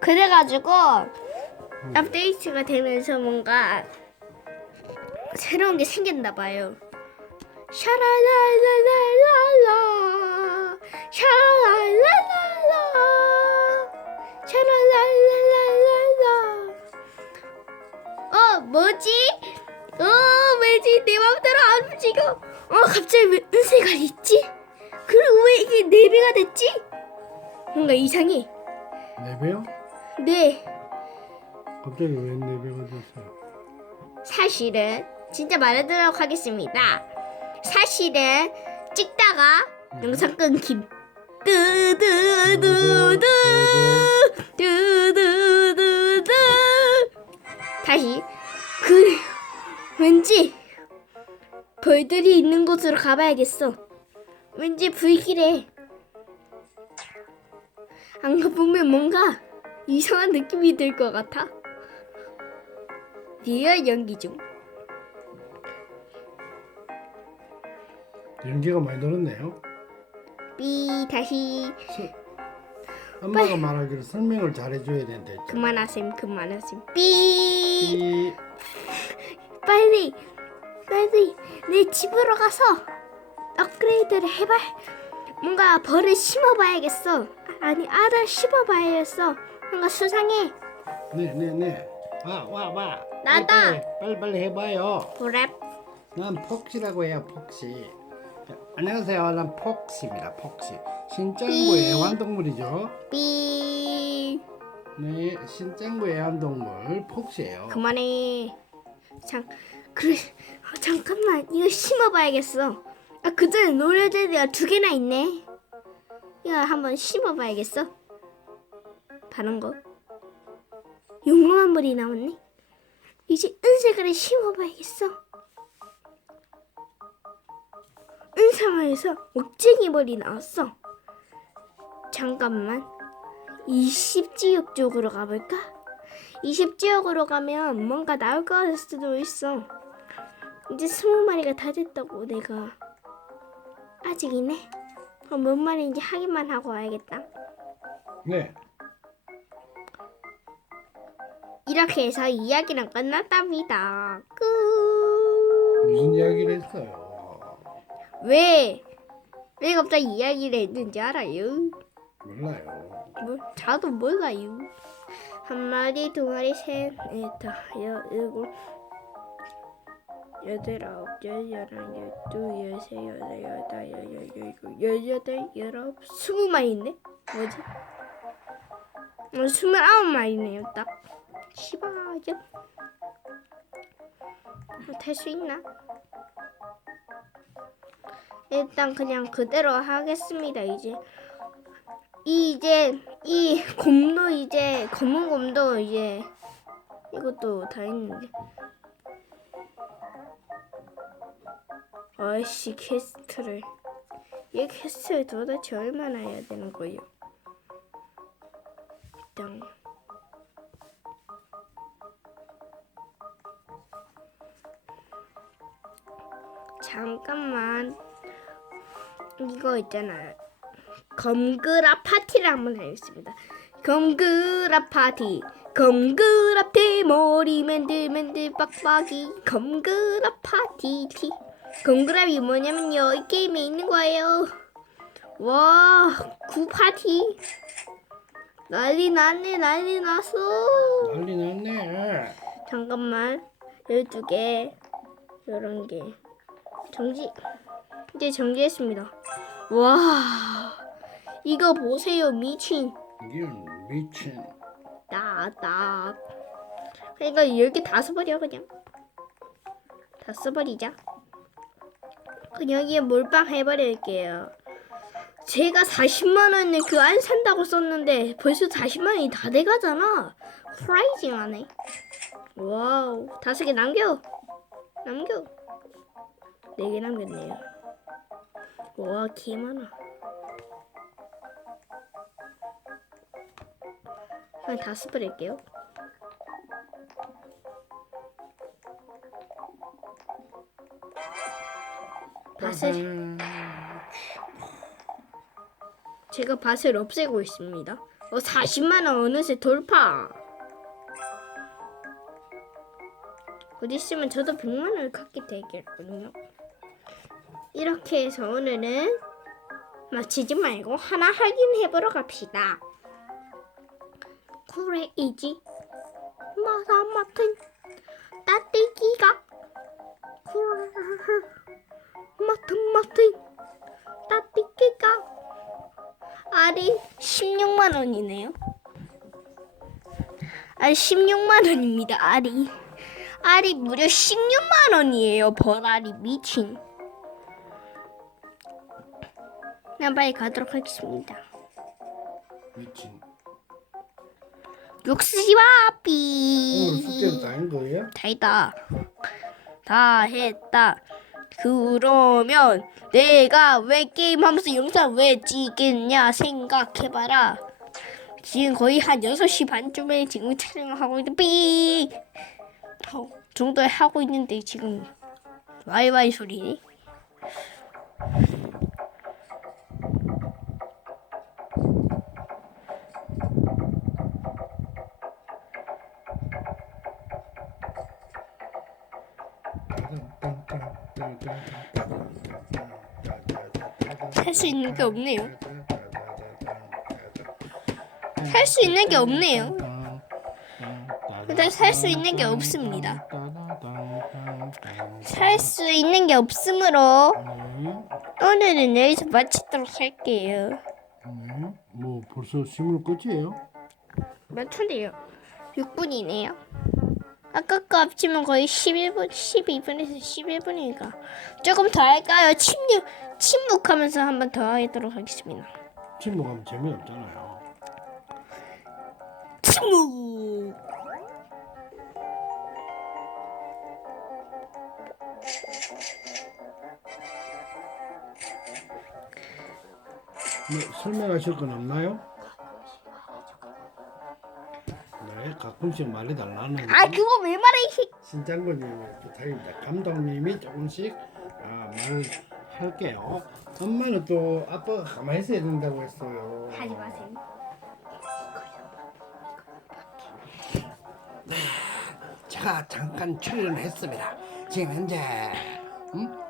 그래가지고 업데이트가 되면서 뭔가 새로운 게 생겼나 봐요. 샤라랄랄랄라 샤라랄랄라 샤라랄랄랄라 어 뭐지? 어 왜지 내 맘대로 안 움직여 어 갑자기 왜 은세가 있지? 그리고 왜 이게 네 배가 됐지? 뭔가 이상해 네 배요? 네 갑자기 왜네 배가 됐어요? 사실은 진짜 말해드리도록 하겠습니다. 사실은 찍다가 영상 끊김. 뚜두두두 두두두두 다시 그 왠지 벌들이 있는 곳으로 가봐야겠어. 왠지 불길해. 안 가보면 뭔가 이상한 느낌이 들 것 같아. 리얼 연기 중. 연기가 많이 늘었네요. 삐 다시 서- 엄마가 말하기를 설명을 잘해줘야 된다 했죠. 그만하셈 그만하셈 삐 이 빨리 빨리 내 집으로 가서 업그레이드를 해봐 뭔가 벌을 심어봐야겠어 아, 아니 알을 심어봐야겠어 뭔가 수상해 네 네 네. 와 와 와. 나다. 빨리, 빨리 해봐요. 그래 난 폭시라고 해요 폭시. 자, 안녕하세요. 난 폭시입니다. 폭시. 신짱구 애완동물이죠. 삐 네, 신짱구 애완동물 폭시예요. 그만해 잠 그래 아, 잠깐만 이거 심어봐야겠어 아 그전에 노래제가 두 개나 있네 이거 한번 심어봐야겠어 다른 거 용감한 물이 나왔네 이제 은색을 심어봐야겠어 은사마에서 옥쟁이 벌이 나왔어 잠깐만 20지역 쪽으로 가볼까? 20지역으로 가면 뭔가 나올 것 수도 있어. 이제 스무 마리가 다 됐다고 내가 아직이네. 그럼 몇 마리인지 확인만 하고 와야겠다. 네. 이렇게 해서 이야기는 끝났답니다. 끝. 무슨 이야기를 했어요? 왜? 왜 갑자기 이야기를 했는지 알아요? 몰라요. 뭐, 자도 몰라요. 한 마리, 두 마리, 셋, 넷, 다섯, 여섯, 일곱, 여덟, 아홉, 열, 열한, 열두, 열세, 열네, 열다, 열여, 열일곱, 열여덟, 열아홉, 스무 마리인데? 뭐지? 어, 스물아홉 마리네요, 딱. 시바죠? 탈수 있나? 일단 그냥 그대로 하겠습니다, 이제. 이 이제 이 곰도 이제 검은 곰도 이제 이것도 다 했는데 아이씨 퀘스트를 이 퀘스트를 도대체 얼마나 해야 되는 거예요? 잠깐만 이거 있잖아요. 검그라 파티를 한번 하겠습니다. 검그라 파티, 검그라 대머리 맨들 맨들 빡빡이, 검그라 파티 티. 검그랍이 뭐냐면요, 이 게임에 있는 거예요. 와, 구 파티. 난리 났네, 난리 났어. 난리 났네. 잠깐만, 12개, 이런 게. 정지. 이제 정지했습니다. 와, 이거 보세요, 미친. 이건 미친. 따딱. 그러니까 이렇게 다 써버려 그냥. 다 써버리자. 그냥 여기에 몰빵 해버릴게요. 제가 40만 원을 그 안 산다고 썼는데 벌써 40만 원이 다 돼가잖아. 프라이징하네. 와우, 다섯 개 남겨. 남겨. 네개 남겼네요. 와, 개 많아. 그냥 다 스프릴게요. 밭을 아하. 제가 밭을 없애고 있습니다. 어 40만 원 어느새 돌파. 곧 있으면 저도 100만 원을 갖게 되겠거든요. 이렇게 해서 오늘은 마치지 말고 하나 확인해 보러 갑시다. 그래 이지 마사 맡은 따뜻기가 맡은 맡은 따뜻기가 알이 16만 원이네요. 알 16만 원입니다. 알이 알이 무려 16만 원이에요. 벌알이 미친. 그냥 빨리 가도록 하겠습니다. 미친. 육수지와 숙제는 삐. 다한 거예요? 다 했다. 다 했다. 그러면 내가 왜 게임하면서 영상 왜 찍겠냐 생각해봐라. 지금 거의 한 6시 반쯤에 지금 촬영을 하고 있는 삐 어, 정도에 하고 있는데 지금 와이와이 소리 네. 할수 있는 게 없네요. 할수 있는 게 없네요. 일단 살 수 있는 게 없습니다. 살 수 있는 게 없으므로 오늘은 여기서 마치도록 할게요. 뭐 벌써 끝이에요? 몇 초인데요? 6분이네요. 아까 거 합치면 거의 11분, 12분에서 11분이니까 조금 더 할까요? 침묵, 침묵하면서 한 번 더 하도록 하겠습니다. 침묵하면 재미없잖아요. 침묵. 뭐 설명하실 건 없나요? 네, 가끔씩 말해달라는 아 그거 왜 말해? 이 새- 신장군님의 부탁입니다. 감독님이 조금씩 아, 말을 할게요. 엄마는 또 아빠가 가만히 있어야 된다고 했어요. 하지 마세요. 제가 잠깐 출연했습니다. 지금 현재 음?